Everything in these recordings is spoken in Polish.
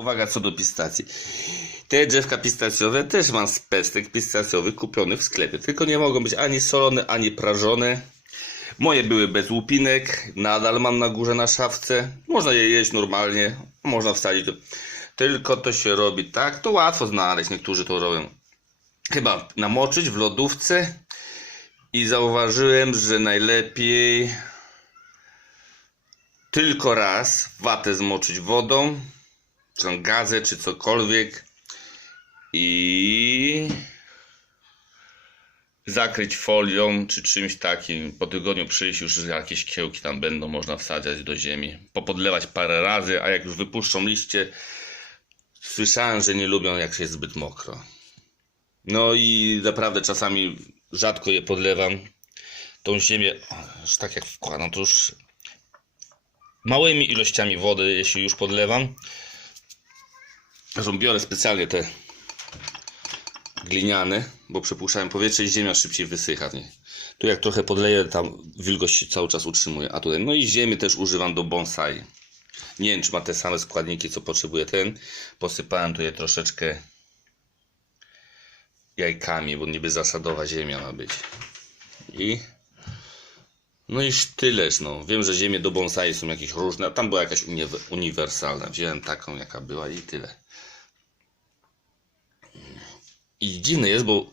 Uwaga co do pistacji. Te drzewka pistacjowe też mam z pestek pistacjowych kupionych w sklepie. Tylko nie mogą być ani solone, ani prażone. Moje były bez łupinek. Nadal mam na górze na szafce. Można je jeść normalnie. Można wsadzić. Tylko to się robi tak. To łatwo znaleźć. Niektórzy to robią. Chyba namoczyć w lodówce. I zauważyłem, że najlepiej tylko raz watę zmoczyć wodą, czy tam gazę, czy cokolwiek i zakryć folią, czy czymś takim. Po tygodniu przyjść już jakieś kiełki tam będą można wsadzać do ziemi. Popodlewać parę razy, a jak już wypuszczą liście, słyszałem, że nie lubią jak się jest zbyt mokro. No i naprawdę czasami rzadko je podlewam. Tą ziemię, już tak jak wkładam, to już małymi ilościami wody, jeśli już podlewam. Zresztą biorę specjalnie te gliniane, bo przepuszczają powietrze i ziemia szybciej wysycha. Nie? Tu jak trochę podleję, tam wilgoć się cały czas utrzymuje. A tutaj, no i ziemię też używam do bonsai. Nie wiem, czy ma te same składniki, co potrzebuje ten. Posypałem tu je troszeczkę jajkami, bo niby zasadowa ziemia ma być. I no i tyleż, no. Wiem, że ziemie do bonsai są jakieś różne, tam była jakaś uniwe- uniwersalna. Wziąłem taką, jaka była i tyle. I dziwne jest, bo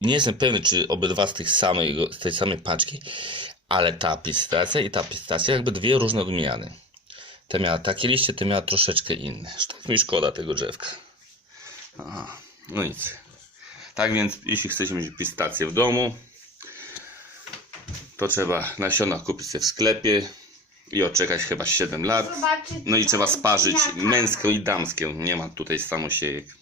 nie jestem pewny, czy obydwa z, tych samej, z tej samej paczki, ale ta pistacja i ta pistacja jakby dwie różne odmiany. Ta miała takie liście, ta miała troszeczkę inne. Tak mi szkoda tego drzewka. Aha, no nic. Tak więc, jeśli chcecie mieć pistację w domu, to trzeba nasiona kupić sobie w sklepie i odczekać chyba 7 lat. No i trzeba sparzyć męską i damską. Nie ma tutaj samosiejek.